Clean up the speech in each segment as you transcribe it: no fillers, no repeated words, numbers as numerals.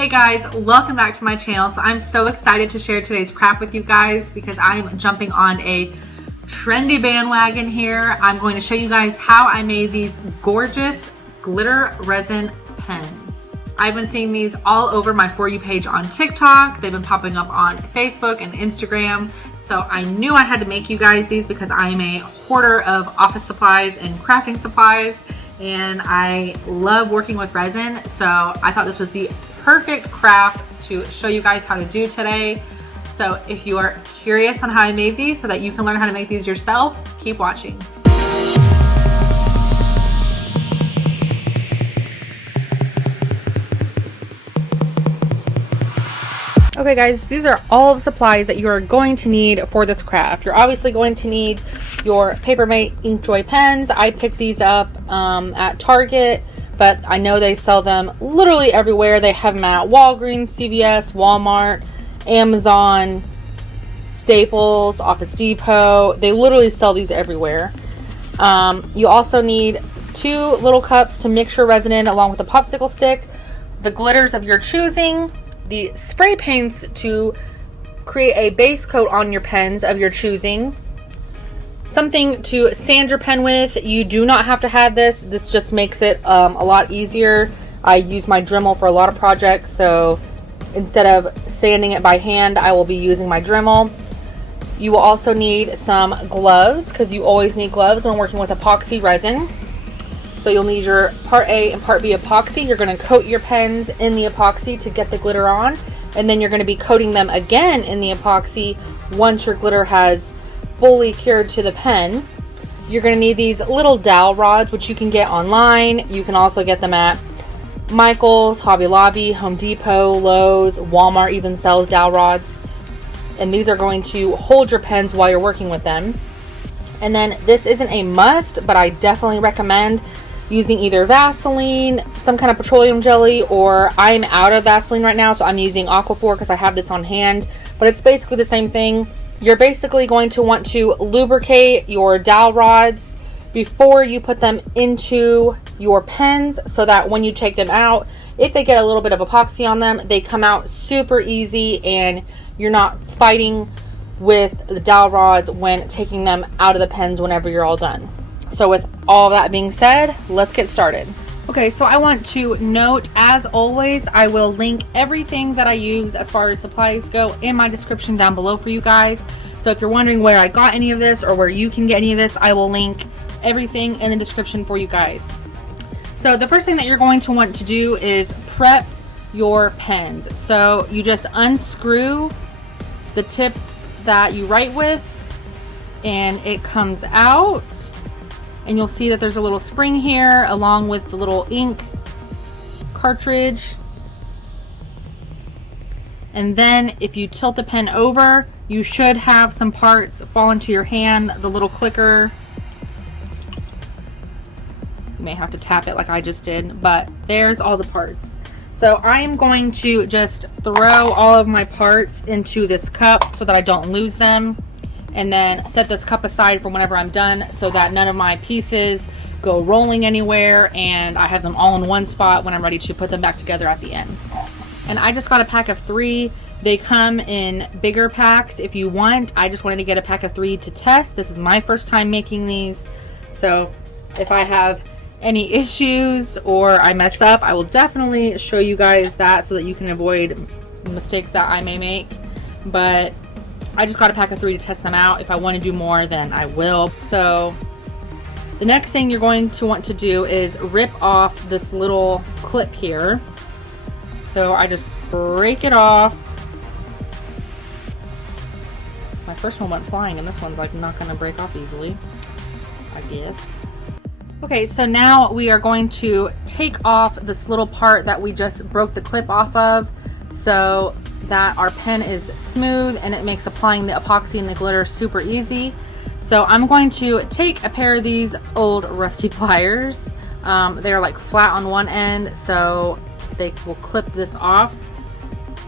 Hey guys, welcome back to my channel. So I'm so excited to share today's craft with you guys because I'm jumping on a trendy bandwagon here. I'm going to show you guys how I made these gorgeous glitter resin pens. I've been seeing these all over my For You page on TikTok. They've been popping up on Facebook and Instagram. So I knew I had to make you guys these because I am a hoarder of office supplies and crafting supplies, and I love working with resin. So I thought this was the perfect craft to show you guys how to do today. So if you are curious on how I made these so that you can learn how to make these yourself, keep watching. Okay guys, these are all the supplies that you are going to need for this craft. You're obviously going to need your Papermate Inkjoy pens. I picked these up at Target, but I know they sell them literally everywhere. They have them at Walgreens, CVS, Walmart, Amazon, Staples, Office Depot. They literally sell these everywhere. You also need 2 little cups to mix your resin in, along with a popsicle stick, the glitters of your choosing, the spray paints to create a base coat on your pens of your choosing, something to sand your pen with. You do not have to have this. This just makes it a lot easier. I use my Dremel for a lot of projects, so instead of sanding it by hand, I will be using my Dremel. You will also need some gloves, because you always need gloves when working with epoxy resin. So you'll need your Part A and Part B epoxy. You're going to coat your pens in the epoxy to get the glitter on, and then you're going to be coating them again in the epoxy once your glitter has fully cured to the pen. You're going to need these little dowel rods, which you can get online. You can also get them at Michael's, Hobby Lobby, Home Depot, Lowe's, Walmart even sells dowel rods. And these are going to hold your pens while you're working with them. And then this isn't a must, but I definitely recommend using either Vaseline, some kind of petroleum jelly, or I'm out of Vaseline right now, so I'm using Aquaphor because I have this on hand. But it's basically the same thing. You're basically going to want to lubricate your dowel rods before you put them into your pens, so that when you take them out, if they get a little bit of epoxy on them, they come out super easy and you're not fighting with the dowel rods when taking them out of the pens whenever you're all done. So with all that being said, let's get started. Okay, so I want to note, as always, I will link everything that I use as far as supplies go in my description down below for you guys. So if you're wondering where I got any of this or where you can get any of this, I will link everything in the description for you guys. So the first thing that you're going to want to do is prep your pens. So you just unscrew the tip that you write with, and it comes out, and you'll see that there's a little spring here along with the little ink cartridge. And then if you tilt the pen over, you should have some parts fall into your hand. The little clicker, you may have to tap it like I just did, but there's all the parts. So I am going to just throw all of my parts into this cup so that I don't lose them, and then set this cup aside for whenever I'm done, so that none of my pieces go rolling anywhere, and I have them all in one spot when I'm ready to put them back together at the end. And I just got a pack of 3. They come in bigger packs if you want. I just wanted to get a pack of 3 to test. This is my first time making these, so if I have any issues or I mess up, I will definitely show you guys that so that you can avoid mistakes that I may make. But I just got a pack of 3 to test them out. If I want to do more, then I will. So the next thing you're going to want to do is rip off this little clip here. So I just break it off. My first one went flying, and this one's like not going to break off easily, I guess. Okay, so now we are going to take off this little part that we just broke the clip off of, so that our pen is smooth and it makes applying the epoxy and the glitter super easy. So I'm going to take a pair of these old rusty pliers. They're like flat on one end, so they will clip this off.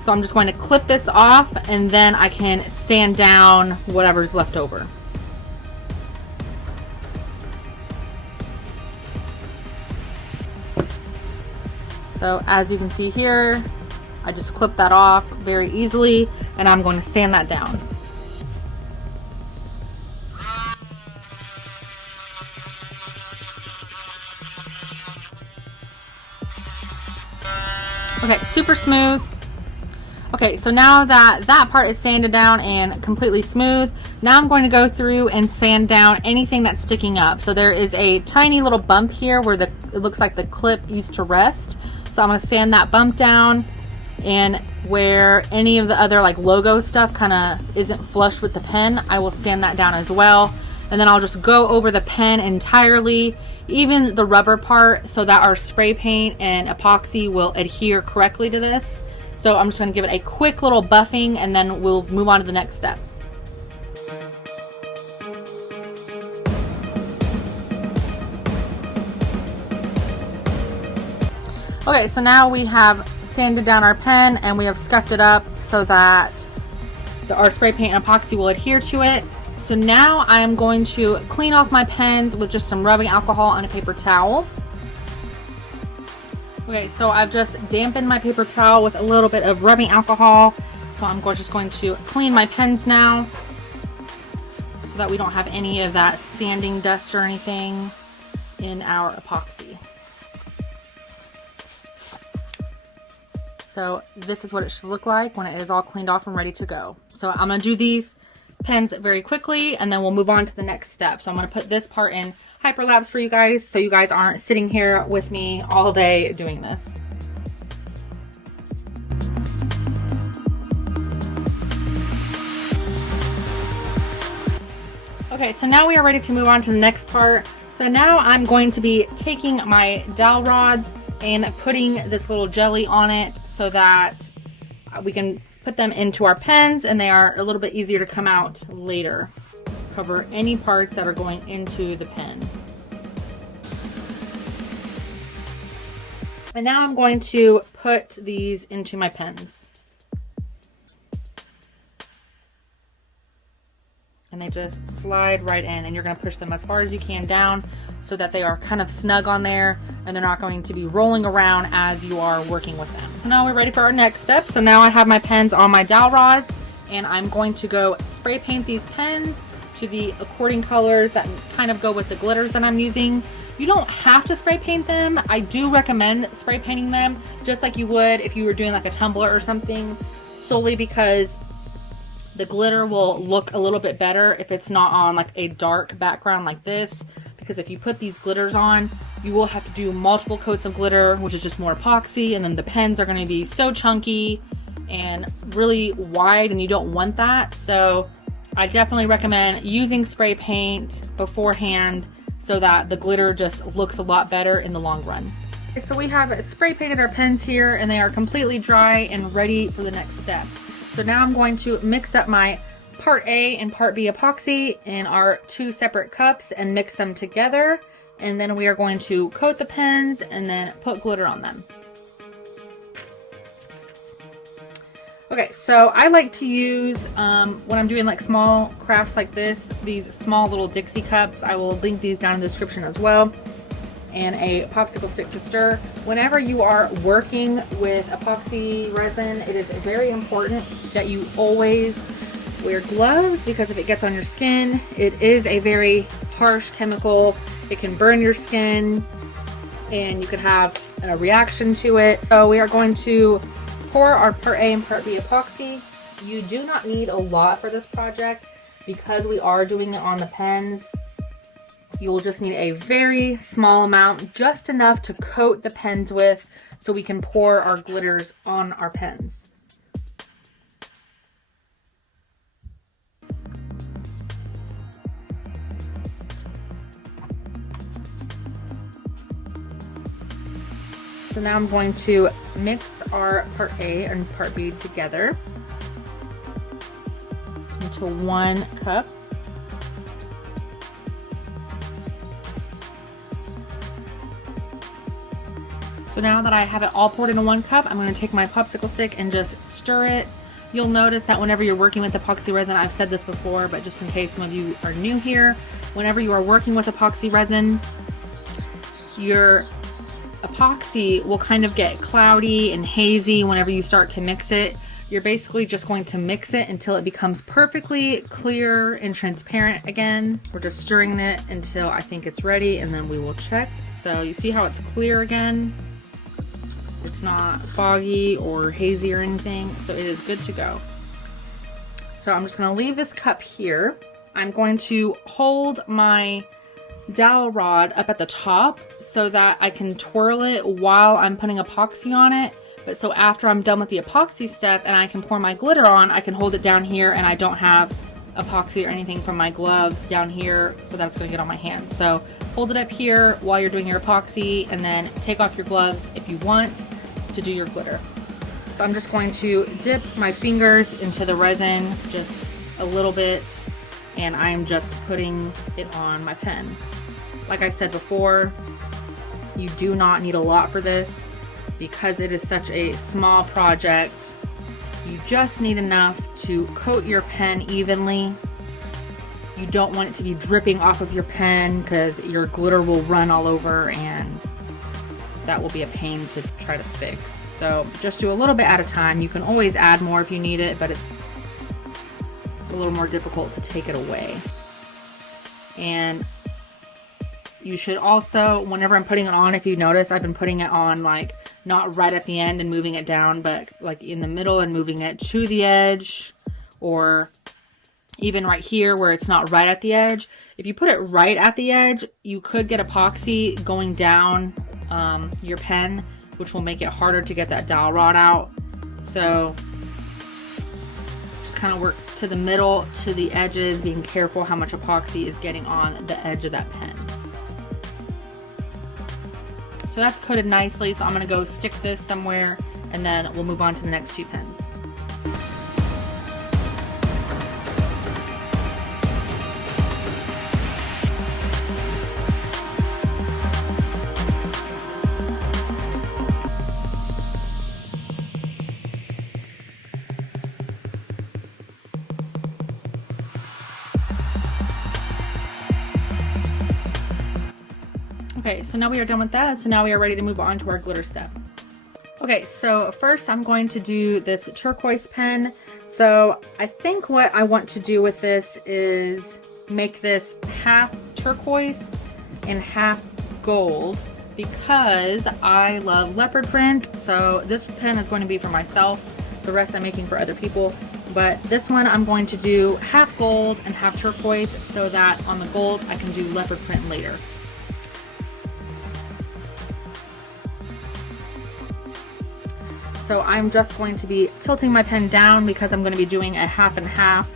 So I'm just going to clip this off, and then I can sand down whatever's left over. So as you can see here, I just clip that off very easily, and I'm going to sand that down. Okay, super smooth. Okay, so now that that part is sanded down and completely smooth, now I'm going to go through and sand down anything that's sticking up. So there is a tiny little bump here where it looks like the clip used to rest. So I'm going to sand that bump down, and where any of the other like logo stuff kind of isn't flush with the pen, I will sand that down as well. And then I'll just go over the pen entirely, even the rubber part, so that our spray paint and epoxy will adhere correctly to this. So I'm just going to give it a quick little buffing, and then we'll move on to the next step. Okay, so now we have sanded down our pen and we have scuffed it up so that our spray paint and epoxy will adhere to it. So now I am going to clean off my pens with just some rubbing alcohol on a paper towel. Okay, so I've just dampened my paper towel with a little bit of rubbing alcohol. So I'm just going to clean my pens now so that we don't have any of that sanding dust or anything in our epoxy. So this is what it should look like when it is all cleaned off and ready to go. So I'm going to do these pens very quickly, and then we'll move on to the next step. So I'm going to put this part in hyperlapse for you guys, so you guys aren't sitting here with me all day doing this. Okay, so now we are ready to move on to the next part. So now I'm going to be taking my dowel rods and putting this little jelly on it so that we can put them into our pens, and they are a little bit easier to come out later. Cover any parts that are going into the pen. And now I'm going to put these into my pens. And they just slide right in, and you're going to push them as far as you can down so that they are kind of snug on there and they're not going to be rolling around as you are working with them. So now we're ready for our next step. So now I have my pens on my dowel rods, and I'm going to go spray paint these pens to the according colors that kind of go with the glitters that I'm using. You don't have to spray paint them. I do recommend spray painting them just like you would if you were doing like a tumbler or something, solely because the glitter will look a little bit better if it's not on like a dark background like this, because if you put these glitters on, you will have to do multiple coats of glitter, which is just more epoxy, and then the pens are going to be so chunky and really wide, and you don't want that. So I definitely recommend using spray paint beforehand so that the glitter just looks a lot better in the long run. Okay, so we have spray painted our pens here, and they are completely dry and ready for the next step. So now I'm going to mix up my part A and part B epoxy in our two separate cups and mix them together. And then we are going to coat the pens and then put glitter on them. Okay, so I like to use, when I'm doing like small crafts like this, these small little Dixie cups. I will link these down in the description as well. And a popsicle stick to stir. Whenever you are working with epoxy resin, it is very important that you always wear gloves, because if it gets on your skin, it is a very harsh chemical. It can burn your skin and you could have a reaction to it. So we are going to pour our part A and part B epoxy. You do not need a lot for this project because we are doing it on the pens. You will just need a very small amount, just enough to coat the pens with so we can pour our glitters on our pens. So now I'm going to mix our part A and part B together into 1 cup. So now that I have it all poured into 1 cup, I'm going to take my popsicle stick and just stir it. You'll notice that whenever you're working with epoxy resin, I've said this before, but just in case some of you are new here, whenever you are working with epoxy resin, your epoxy will kind of get cloudy and hazy whenever you start to mix it. You're basically just going to mix it until it becomes perfectly clear and transparent again. We're just stirring it until I think it's ready, and then we will check. So you see how it's clear again? It's not foggy or hazy or anything, so it is good to go. So I'm just gonna leave this cup here. I'm going to hold my dowel rod up at the top so that I can twirl it while I'm putting epoxy on it. But so after I'm done with the epoxy step and I can pour my glitter on, I can hold it down here and I don't have epoxy or anything from my gloves down here, so that's gonna get on my hands. So hold it up here while you're doing your epoxy, and then take off your gloves if you want to do your glitter. So I'm just going to dip my fingers into the resin just a little bit, and I'm just putting it on my pen. Like I said before, you do not need a lot for this because it is such a small project. You just need enough to coat your pen evenly. You don't want it to be dripping off of your pen because your glitter will run all over and that will be a pain to try to fix. So just do a little bit at a time. You can always add more if you need it, but it's a little more difficult to take it away. And you should also, whenever I'm putting it on, if you notice, I've been putting it on like not right at the end and moving it down, but like in the middle and moving it to the edge, or even right here where it's not right at the edge. If you put it right at the edge, you could get epoxy going down your pen, which will make it harder to get that dowel rod out. So just kind of work to the middle, to the edges, being careful how much epoxy is getting on the edge of that pen. So that's coated nicely, so I'm gonna go stick this somewhere and then we'll move on to the next two pens. Okay, so now we are done with that. So now we are ready to move on to our glitter step. Okay, so first I'm going to do this turquoise pen. So I think what I want to do with this is make this half turquoise and half gold because I love leopard print. So this pen is going to be for myself. The rest I'm making for other people. But this one I'm going to do half gold and half turquoise so that on the gold I can do leopard print later. So I'm just going to be tilting my pen down because I'm going to be doing a half and half.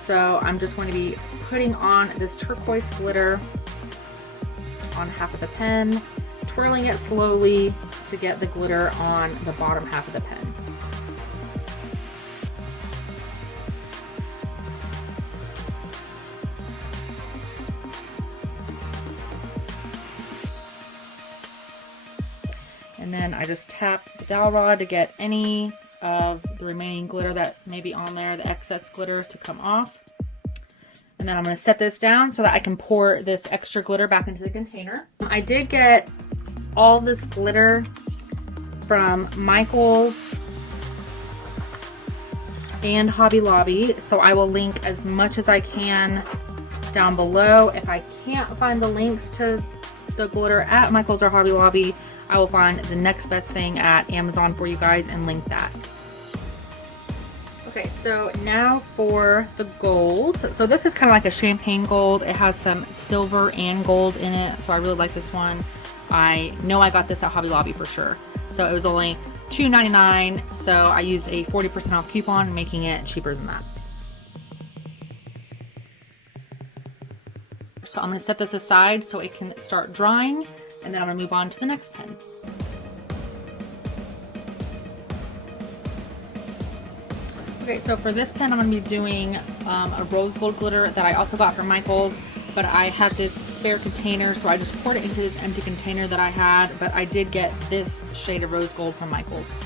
So I'm just going to be putting on this turquoise glitter on half of the pen, twirling it slowly to get the glitter on the bottom half of the pen. And then I just tap the dowel rod to get any of the remaining glitter that may be on there, the excess glitter, to come off. And then I'm going to set this down so that I can pour this extra glitter back into the container. I did get all this glitter from Michael's and Hobby Lobby, so I will link as much as I can down below. If I can't find the links to the glitter at Michael's or Hobby Lobby, I will find the next best thing at Amazon for you guys and link that. Okay, so now for the gold. So this is kind of like a champagne gold. It has some silver and gold in it, so I really like this one. I know I got this at Hobby Lobby for sure. So it was only $2.99, so I used a 40% off coupon, making it cheaper than that. So I'm going to set this aside so it can start drying, and then I'm going to move on to the next pen. Okay, so for this pen I'm going to be doing a rose gold glitter that I also got from Michael's, but I had this spare container, so I just poured it into this empty container that I had, but I did get this shade of rose gold from Michael's.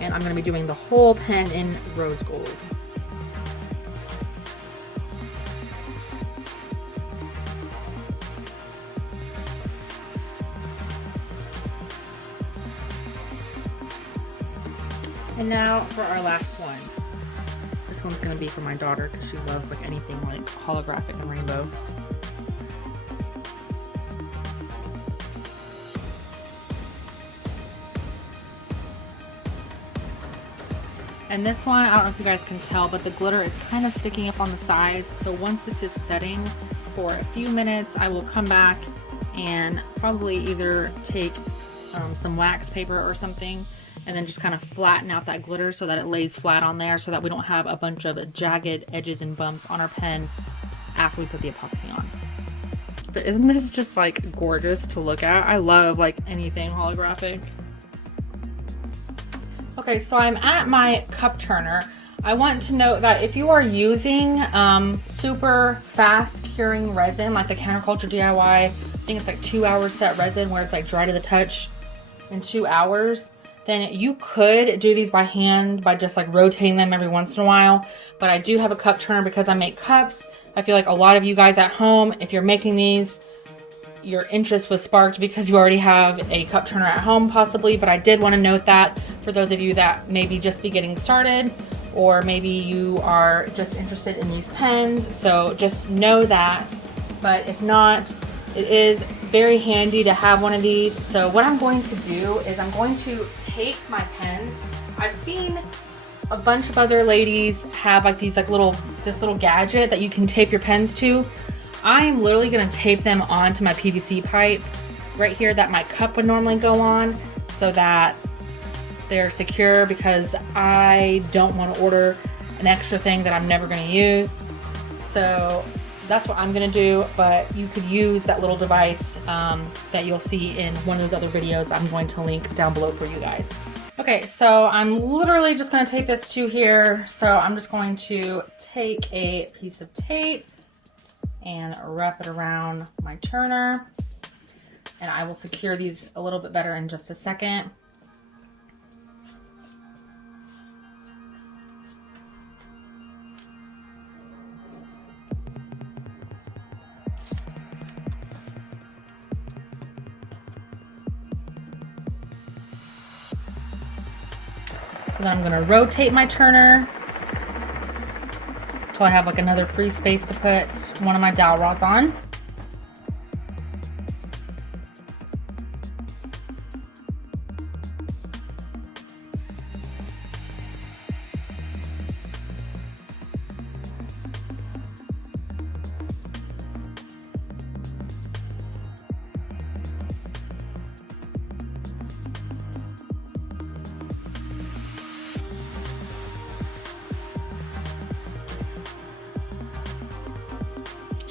And I'm going to be doing the whole pen in rose gold. And now for our last one. This one's gonna be for my daughter because she loves like anything like holographic and rainbow. And this one, I don't know if you guys can tell, but the glitter is kind of sticking up on the sides. So once this is setting for a few minutes, I will come back and probably either take some wax paper or something and then just kind of flatten out that glitter so that it lays flat on there so that we don't have a bunch of jagged edges and bumps on our pen after we put the epoxy on. But isn't this just like gorgeous to look at? I love like anything holographic. Okay, so I'm at my cup turner. I want to note that if you are using super fast curing resin, like the Counterculture DIY, I think it's like 2 hours set resin where it's like dry to the touch in 2 hours, then you could do these by hand by just like rotating them every once in a while. But I do have a cup turner because I make cups. I feel like a lot of you guys at home, if you're making these, your interest was sparked because you already have a cup turner at home possibly, but I did want to note that for those of you that maybe just be getting started, or maybe you are just interested in these pens, so just know that. But if not, it is very handy to have one of these. So what I'm going to do is I'm going to tape my pens. I've seen a bunch of other ladies have like these like this little gadget that you can tape your pens to. I am literally going to tape them onto my PVC pipe right here that my cup would normally go on so that they're secure, because I don't want to order an extra thing that I'm never going to use. So that's what I'm going to do, but you could use that little device that you'll see in one of those other videos I'm going to link down below for you guys. Okay, so I'm literally just going to tape this to here. So I'm just going to take a piece of tape and wrap it around my turner, and I will secure these a little bit better in just a second. So then I'm going to rotate my turner until I have like another free space to put one of my dowel rods on.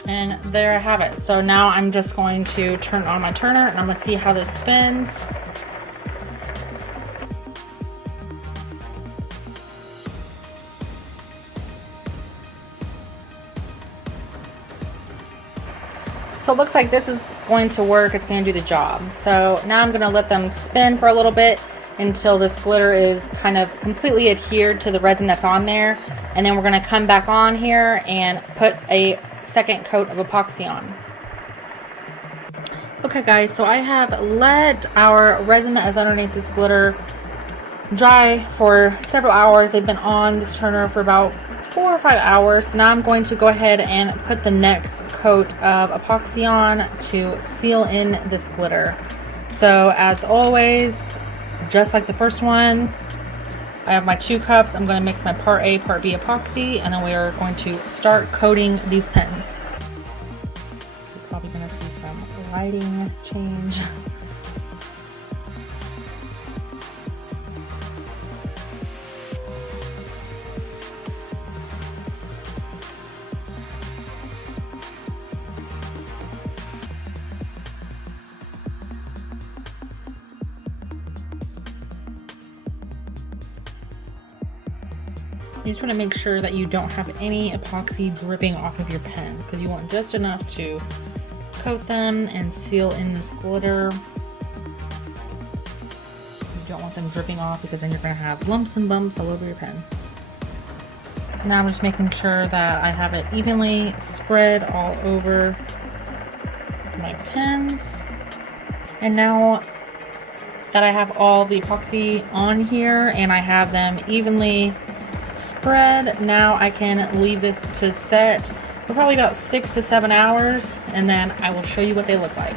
And there I have it. So now I'm just going to turn on my turner and I'm going to see how this spins. So it looks like this is going to work. It's going to do the job. So now I'm going to let them spin for a little bit until this glitter is kind of completely adhered to the resin that's on there. And then we're going to come back on here and put a second coat of epoxy on. Okay guys, so I have let our resin that is underneath this glitter dry for several hours. They've been on this turner for about 4 or 5 hours. So now I'm going to go ahead and put the next coat of epoxy on to seal in this glitter. So as always, just like the first one, I have my 2 cups. I'm going to mix my part A, part B epoxy, and then we are going to start coating these pens. You're probably going to see some lighting change. You just want to make sure that you don't have any epoxy dripping off of your pens, because you want just enough to coat them and seal in this glitter. You don't want them dripping off, because then you're going to have lumps and bumps all over your pen. So now I'm just making sure that I have it evenly spread all over my pens. And now that I have all the epoxy on here and I have them evenly spread, now I can leave this to set for probably about 6 to 7 hours, and then I will show you what they look like.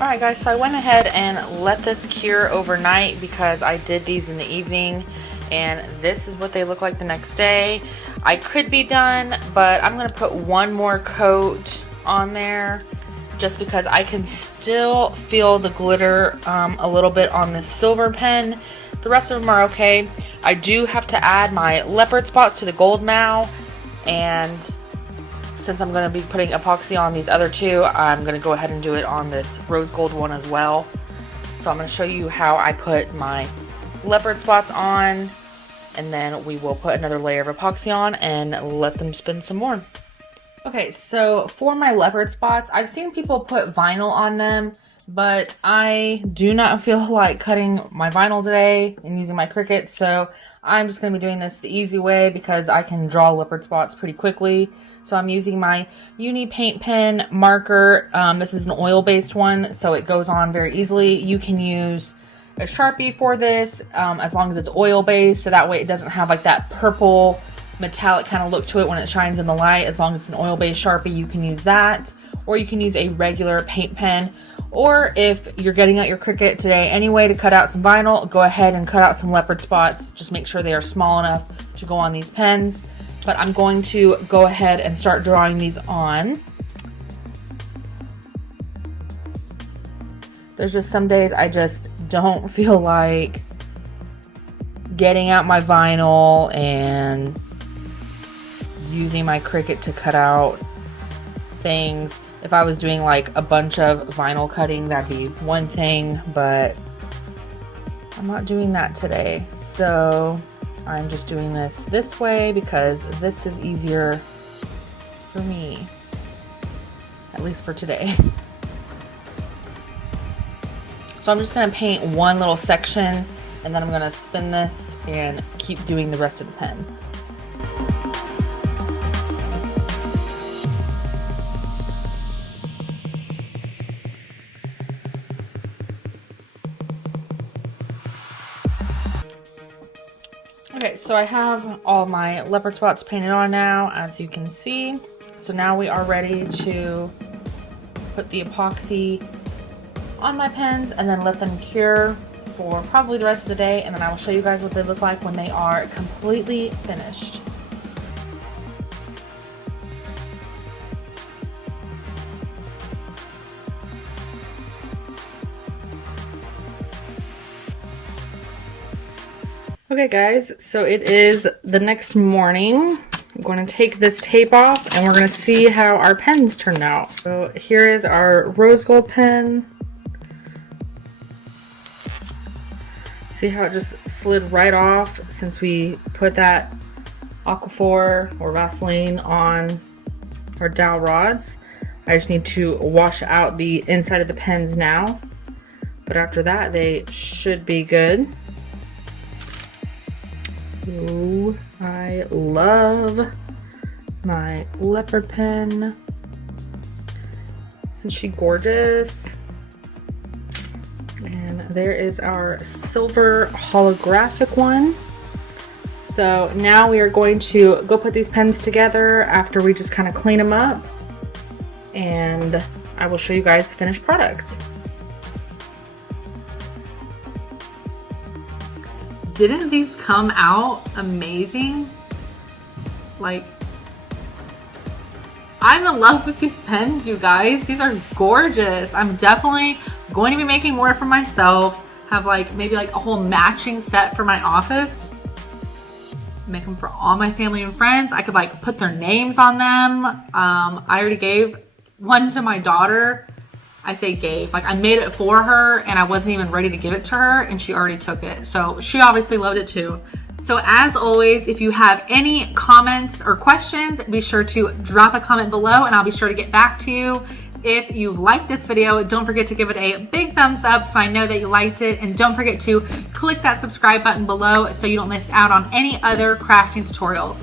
Alright guys, so I went ahead and let this cure overnight because I did these in the evening, and this is what they look like the next day. I could be done, but I'm going to put one more coat on there just because I can still feel the glitter a little bit on this silver pen. The rest of them are okay. I do have to add my leopard spots to the gold now, and since I'm going to be putting epoxy on these other two, I'm going to go ahead and do it on this rose gold one as well. So I'm going to show you how I put my leopard spots on, and then we will put another layer of epoxy on and let them spin some more. Okay, so for my leopard spots, I've seen people put vinyl on them, but I do not feel like cutting my vinyl today and using my Cricut, so I'm just going to be doing this the easy way because I can draw leopard spots pretty quickly. So I'm using my Uni paint pen marker. This is an oil-based one, so it goes on very easily. You can use a Sharpie for this as long as it's oil-based, so that way it doesn't have like that purple metallic kind of look to it when it shines in the light. As long as it's an oil-based Sharpie, you can use that, or you can use a regular paint pen. Or if you're getting out your Cricut today anyway to cut out some vinyl, go ahead and cut out some leopard spots. Just make sure they are small enough to go on these pens. But I'm going to go ahead and start drawing these on. There's just some days I just don't feel like getting out my vinyl and using my Cricut to cut out things. If I was doing like a bunch of vinyl cutting, that'd be one thing, but I'm not doing that today. So I'm just doing this way because this is easier for me, at least for today. So I'm just going to paint one little section, and then I'm going to spin this and keep doing the rest of the pen. Okay, so I have all my leopard spots painted on now, as you can see. So now we are ready to put the epoxy on my pens and then let them cure for probably the rest of the day, and then I will show you guys what they look like when they are completely finished. Okay guys, so it is the next morning. I'm going to take this tape off and we're going to see how our pens turned out. So here is our rose gold pen. See how it just slid right off since we put that Aquaphor or Vaseline on our dowel rods. I just need to wash out the inside of the pens now, but after that they should be good. Ooh, I love my leopard pen. Isn't she gorgeous? And there is our silver holographic one. So now we are going to go put these pens together after we just kind of clean them up, and I will show you guys the finished product. Didn't these come out amazing? Like, I'm in love with these pens, you guys. These are gorgeous. I'm definitely going to be making more for myself. Have like maybe like a whole matching set for my office. Make them for all my family and friends. I could like put their names on them. I already gave one to my daughter. I say gave, like I made it for her and I wasn't even ready to give it to her and she already took it. So she obviously loved it too. So as always, if you have any comments or questions, be sure to drop a comment below and I'll be sure to get back to you. If you liked this video, don't forget to give it a big thumbs up so I know that you liked it, and don't forget to click that subscribe button below so you don't miss out on any other crafting tutorials.